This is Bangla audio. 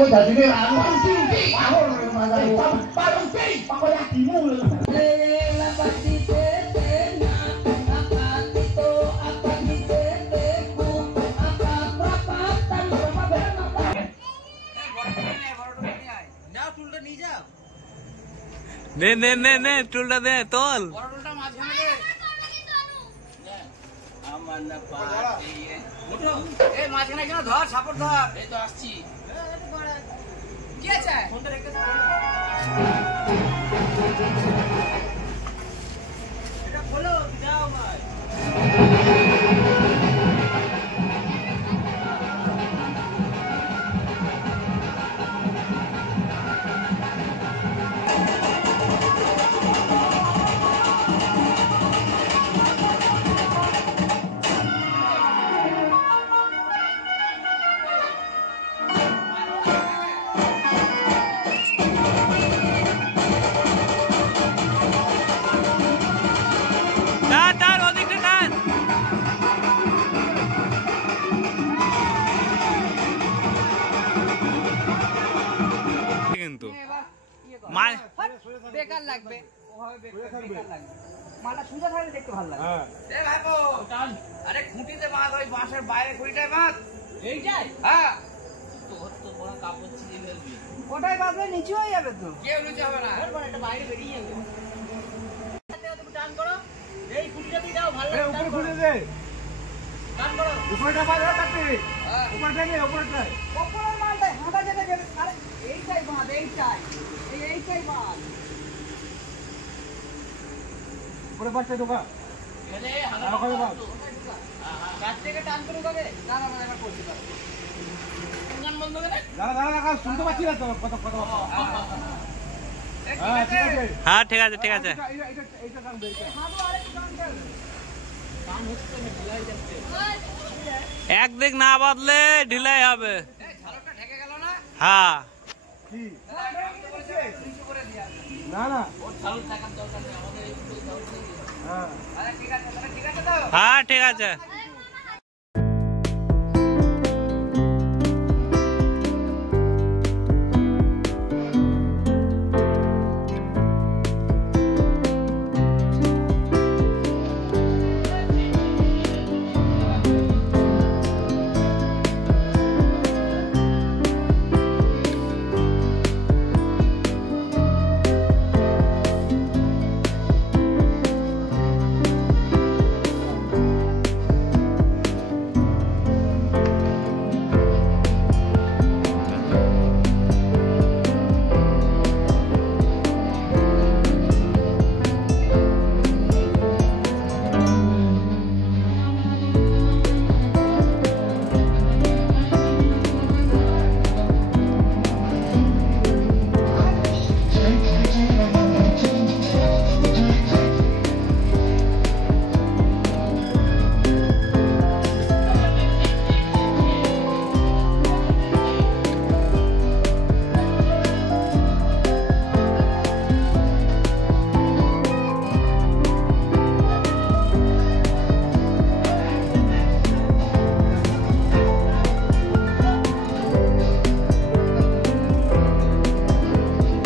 我在这边啊，我听，我妈的，把东西，把我俩题目了。নে নে নে নে টুলটা দে তোল বড়টা মাঝখানে দে আমার না পাটি ওঠো এই মাঝখানে কেন ধর সাপোর্ট ধর এই তো আসছি কি আছে ফোনটা রেখে এটা খোলো দাও ভাই বেকার লাগবে ওভাবে বেকার লাগবে মালা সুজা থাকলে দেখতে ভালো লাগে হ্যাঁ এ ভাইপো আরে খুঁটিতে মাছ ওই বাঁশের বাইরে খুঁটিটায় মাছ এইটাই হ্যাঁ তোর তো বড় কাপড় ছিঁড়ে ফেলবি ওটাই বাঁধবে নিচে হয়ে যাবে তো কেউ নিচে হবে না এবার এটা বাইরে বেরিয়ে যাবে তুমি টান করো এই খুঁটিটা দিয়ে দাও ভালো লাগে উপরে খুঁটে দে টান করো উপরেটা বাঁধো কাটতে উপরটা নে উপরটা উপরের মালটা হাঁটা যেতে গেলে আরে এইটাই বাঁধ এইটাই বাঁধ পুরো পাশে ঢোকা এলে হালকা করে বাঁধ গাছ থেকে টান করে ঢোকাবে না না এবার করতে পারো গান বন্ধ করে দাঁড়া শুনতে পাচ্ছি না তো কত হ্যাঁ ঠিক আছে ঠিক আছে এইটা টান দে হাঁটো আরেকটু টান কর টান হচ্ছে না ঢিলাই যাচ্ছে একদিক না বদলে ঢিলাই হবে এই ঝালটা ঢেকে গেল না হ্যাঁ কি না না ওর ঝালু থাকার দরকার নেই আমাদের এই ঝালু হ্যাঁ আরে ঠিক আছে তো হ্যাঁ ঠিক আছে